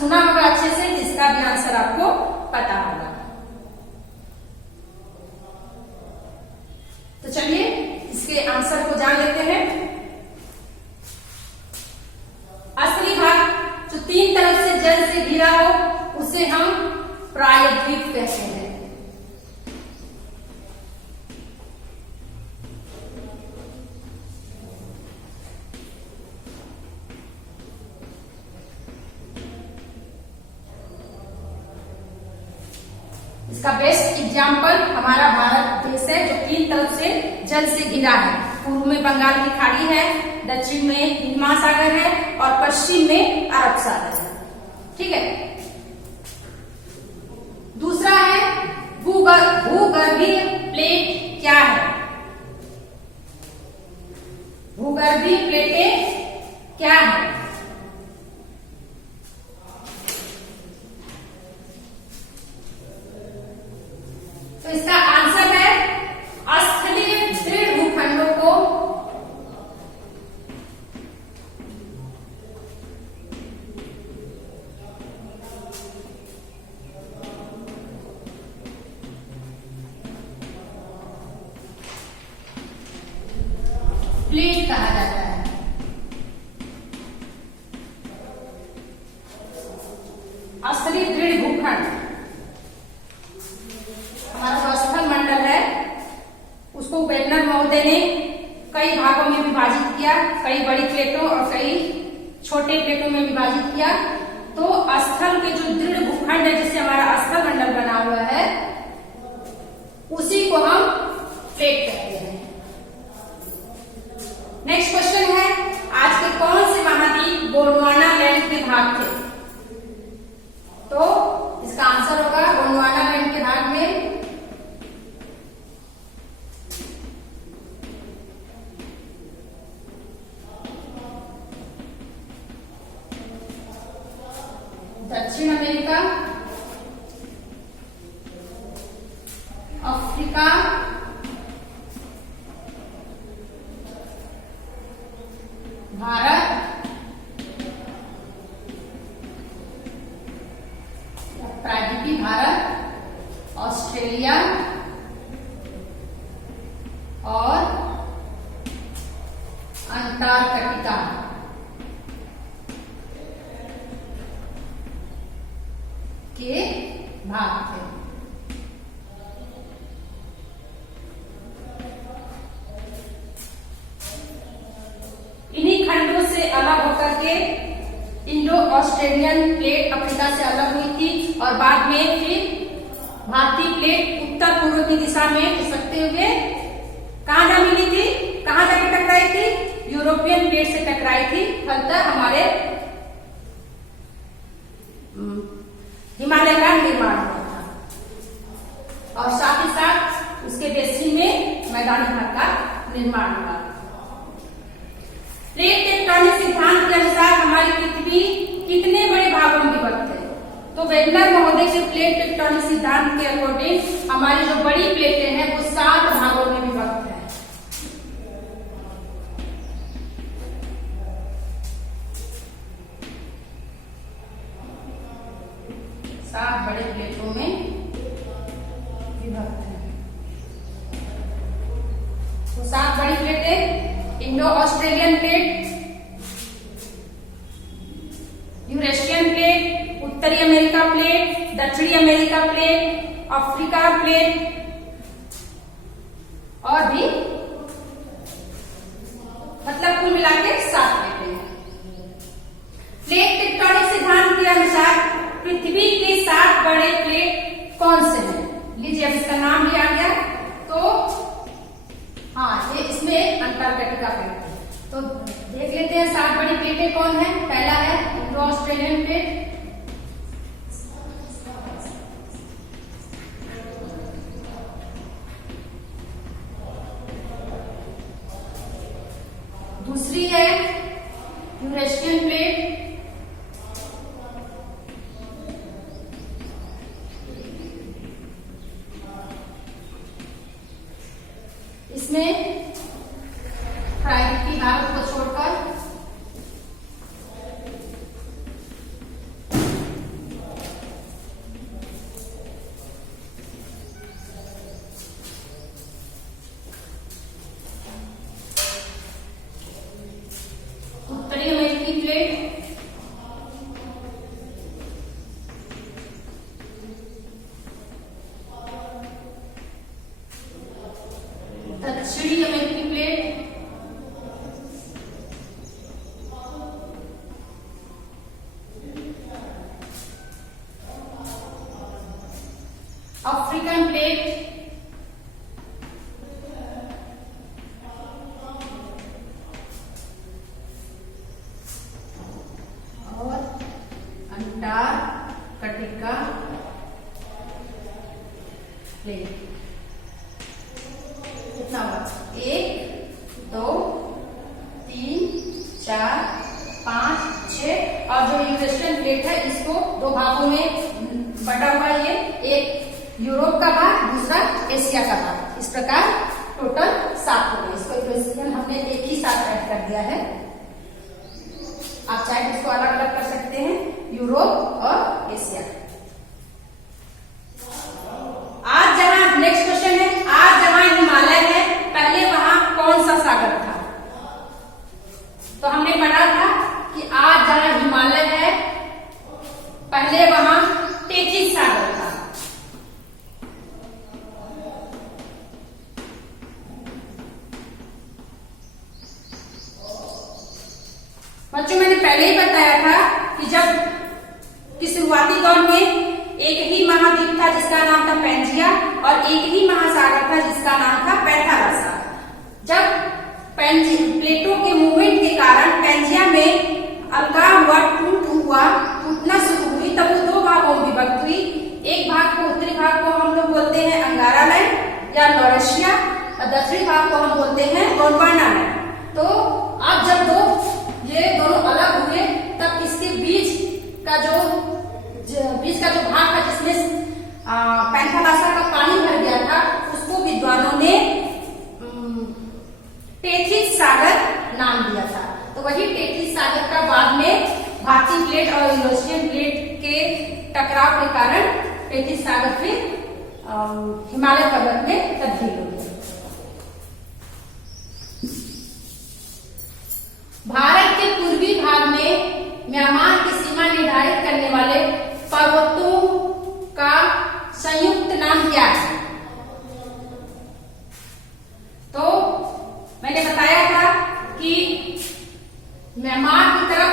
सुना होगा अच्छे से, जिसका भी आंसर आपको पता होगा। तो चलिए इसके आंसर को जान लेते हैं। असली भाग जो 3 तरफ से जल से घिरा हो उसे हम प्रायद्वीप कहते हैं। इसका बेस्ट एग्जाम्पल हमारा भारत देश है जो 3 तरफ से जल से घिरा है। पूर्व में बंगाल की खाड़ी है, दक्षिण में हिंद महासागर है और पश्चिम में अरब सागर है। ठीक है। दूसरा है, भूगर्भीय प्लेट क्या है। भूगर्भीय प्लेटें क्या है। तो इसका आंसर है स्थलीय दृढ़ भूखंडों को प्लेट कहा जाता है। स्थलीय दृढ़ भूखंड हमारा जो स्थल मंडल है उसको वेगनर महोदय ने कई भागों में विभाजित किया, कई बड़ी प्लेटों और कई छोटे प्लेटों में विभाजित किया। तो स्थल के जो दृढ़ भूखंड है, जिससे हमारा स्थल मंडल बना हुआ है, उसी को हम प्लेट कहते हैं। नेक्स्ट क्वेश्चन है, आज के कौन से महाद्वीप गोंडवाना लैंड के भाग थे? तो इसका आंसर होगा गोंडवाना लैंड के भाग में दक्षिण अमेरिका, अफ्रीका, भारत, प्रायद्वीपीय भारत, ऑस्ट्रेलिया और अंटार्कटिका के भाग थे। इन्हीं खंडों से अलग होकर के इंडो ऑस्ट्रेलियन प्लेट अफ्रीका से अलग हुई थी और बाद में फिर भारतीय प्लेट उत्तर पूर्व की दिशा में खिसकते हुए कहां जा मिली थी, कहां जाके टकराई थी? यूरोपियन प्लेट से टकराई थी। फलतः हमारे हिमालय का निर्माण हुआ था और साथ ही साथ उसके बेसिन में मैदानी भाग का निर्माण हुआ। प्लेट टेक्टोनिक सिद्धांत के अनुसार हमारी पृथ्वी कितने बड़े भागों में विभक्त है? तो वेगनर महोदय के प्लेट टेक्टोनिक सिद्धांत के अकॉर्डिंग हमारी जो बड़ी प्लेटें हैं वो 7 भागों में विभक्त है। बड़े प्लेटों में विभक्त है। तो 7 बड़ी प्लेटें, Indo Australian plate, Eurasian plate, उत्तरी अमेरिका प्लेट, दक्षिणी अमेरिका प्लेट, अफ्रीका प्लेट और भी, मतलब कुल मिला के 7 प्लेटें हैं। प्लेट टेक्टोनिक सिद्धांत के अनुसार पृथ्वी के 7 बड़े प्लेट कौन से हैं? लीजिए, अब इसका नाम भी आ गया। तो हाँ, ये इसमें अंटार्कटिका प्लेट है। तो देख लेते हैं 7 बड़ी प्लेटें कौन है। पहला है इंडो ऑस्ट्रेलियन प्लेट, दूसरी है यूरेशियन प्लेट, इसमें प्रायद्वीपीय भारत को छोड़कर उत्तरी अमेरिकी प्लेट, दक्षिणी अमेरिकी प्लेट, अफ्रीकन प्लेट, और अंटार्कटिका प्लेट। कितना हुआ? 1, 2, 3, 4, 5, 6 और जो यूरेशियन प्लेट है इसको 2 भागों में बटा हुआ है। ये एक यूरोप का भाग, दूसरा एशिया का भाग। इस प्रकार टोटल 7 हो गए। इसको इक्वेशन हमने एक ही साथ ऐड कर दिया है। आप चाहे इसको अलग अलग कर सकते हैं, यूरोप और एशिया। आज जहां नेक्स्ट क्वेश्चन है, आज जहां हिमालय है पहले वहां कौन सा सागर था? तो हमने पढ़ा था कि आज जहां हिमालय है पहले वहां टेथिस सागर था। बताया था कि जब कि शुरुआती दौर में एक ही महाद्वीप था जिसका नाम था पैंजिया और एक ही महासागर था जिसका नाम था पैंथालासा। जब प्लेटों के मूवमेंट के कारण पैंजिया में अलगाव हुआ, टूटना शुरू हुई, तब वो दो भागों में विभक्त हुई। एक भाग को, उत्तरी भाग को हम लोग बोलते हैं अंगारा लैंड या लॉरेशिया और दक्षिणी भाग को हम बोलते हैं गोंडवाना लैंड। तो अब जब ये दोनों अलग हुए तब इसके बीच का जो भाग था जिसमें पैंथालासा का पानी भर गया था, उसको विद्वानों ने टेथिस सागर नाम दिया था। तो वही टेथिस सागर का बाद में भारतीय प्लेट और यूरेशियन प्लेट के टकराव के कारण टेथिस सागर फिर हिमालय पर्वत में तब्दील हो गया। भारत के पूर्वी भाग में म्यांमार की सीमा निर्धारित करने वाले पर्वतों का संयुक्त नाम क्या है? तो मैंने बताया था कि म्यांमार की तरफ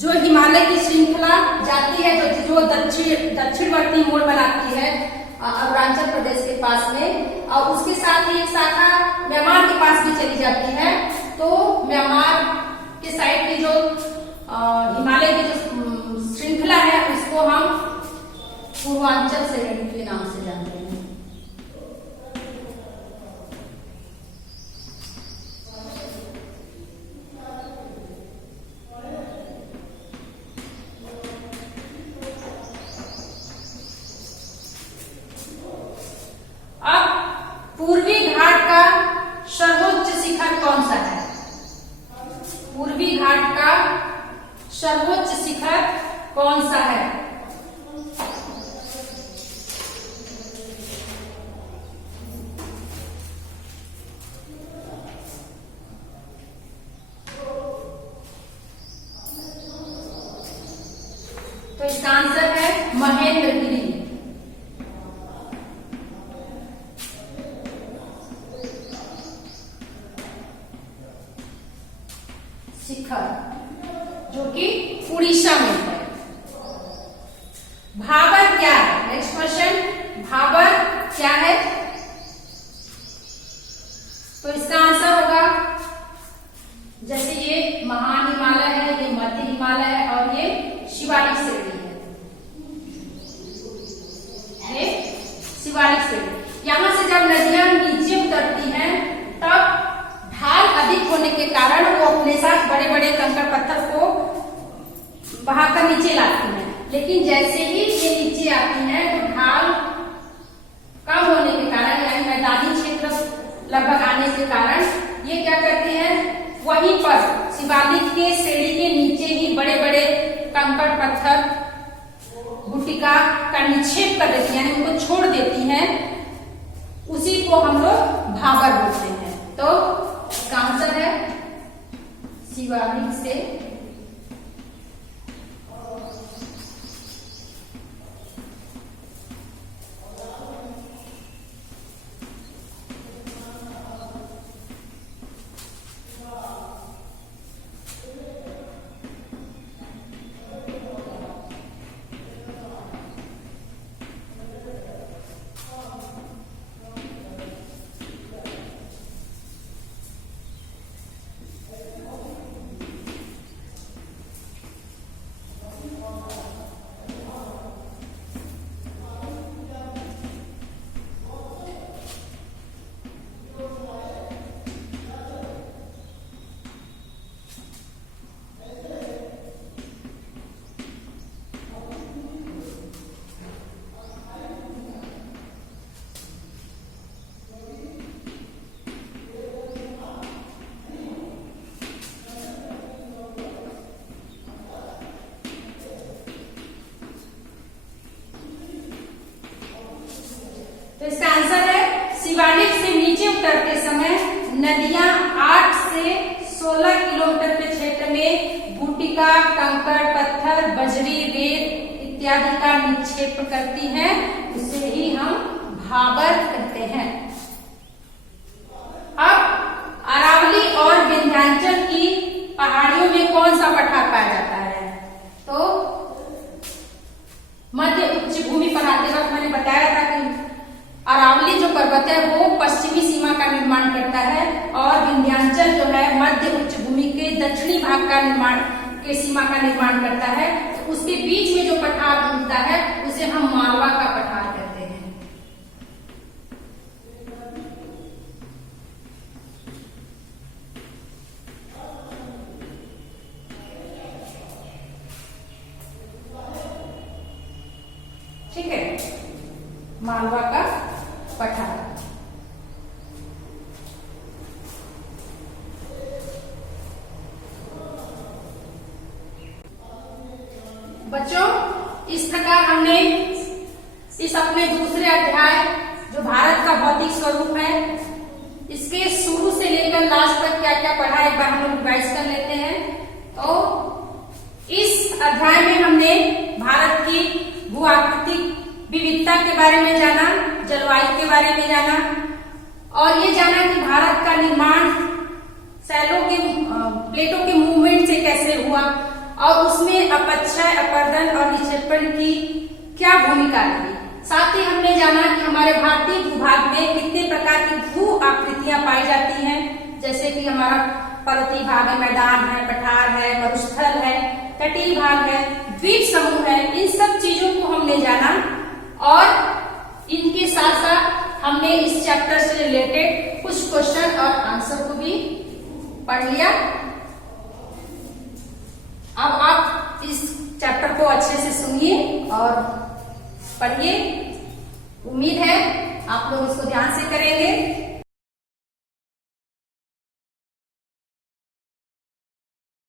जो हिमालय की श्रृंखला जाती है, जो दक्षिणवर्ती मोड़ बनाती है अरुणाचल प्रदेश के पास में, और उसके साथ ही एक शाखा म्यांमार के पास भी चली जाती है। तो म्यांमार के साइड की जो हिमालय की जो श्रृंखला है उसको हम पूर्वांचल श्रेणी के नाम से जानते हैं। पूर्वी घाट का सर्वोच्च शिखर कौन सा है? पूर्वी घाट का सर्वोच्च शिखर कौन सा है? तो इसका आंसर है महेंद्रगिरी। शिखर जो कि उड़ीसा में है। भाबर क्या है? नेक्स्ट क्वेश्चन, भाबर क्या है? तो इसका आंसर होगा, जैसे ये महान हिमालय है, ये मध्य हिमालय है और ये शिवालिक श्रेणी है। ये शिवालिक श्रेणी। यहां से जब नदियां नीचे उतरती हैं तब ढाल अधिक होने के कारण वो अपने साथ बड़े बड़े कंकड़ पत्थर को बहाकर नीचे लाती हैं। लेकिन जैसे ही ये नीचे आती हैं तो ढाल कम होने के कारण, यानी मैदानी क्षेत्र लगभग आने के कारण, ये क्या करते हैं, वहीं पर शिवालिक के श्रेणी के नीचे ही बड़े बड़े कंकड़ पत्थर भूटिका का निक्षेप कर देती हैं, यानी उनको छोड़ देती हैं। उसी को हम लोग भाबर बोलते हैं। तो इसका आंसर है शिवालिक से शिवालिक से नीचे उतरते समय नदियां 8 से 16 किलोमीटर के क्षेत्र में भूटिका, कंकड़ पत्थर, बजरी, रेत इत्यादि का निक्षेप करती हैं। उसे ही हम भाबर कहते हैं। अब अरावली और विंध्याचल की पहाड़ियों में कौन कौन सा पठार पाया जाता है? तो मध्य उच्च भूमि पढ़ाते वक्त मैंने बताया था कि अरावली जो पर्वत है वो पश्चिमी सीमा का निर्माण करता है और विंध्याचल जो है मध्य उच्च भूमि के दक्षिणी भाग का सीमा का निर्माण करता है। तो उसके बीच में जो पठार मिलता है उसे हम मालवा का पठार कहते हैं। ठीक है, मालवा का पठार। बच्चों, इस प्रकार हमने इस अपने दूसरे अध्याय जो भारत का भौतिक स्वरूप है इसके शुरू से लेकर लास्ट तक क्या क्या पढ़ा एक बार हम लोग रिवाइज कर लेते हैं। तो इस अध्याय में हमने भारत की भू आकृतिक विविधता के बारे में जाना, जलवायु के बारे में जाना और ये जाना कि भारत का निर्माण सैलों के प्लेटों के मूवमेंट से कैसे हुआ और उसमें अपक्षय, अपरदन और निक्षेपण की क्या भूमिका रही। साथ ही हमने जाना कि हमारे भारतीय भूभाग में कितने प्रकार की भू आकृतियां पाई जाती हैं, जैसे कि हमारा पर्वतीय भाग है, मैदान है, पठार है, मरुस्थल है, तटीय भाग है, द्वीप समूह है। इन सब चीजों को हमने जाना और इनके साथ साथ हमने इस चैप्टर से रिलेटेड कुछ क्वेश्चन और आंसर को भी पढ़ लिया। अब आप इस चैप्टर को अच्छे से सुनिए और पढ़िए। उम्मीद है आप लोग इसको ध्यान से करेंगे।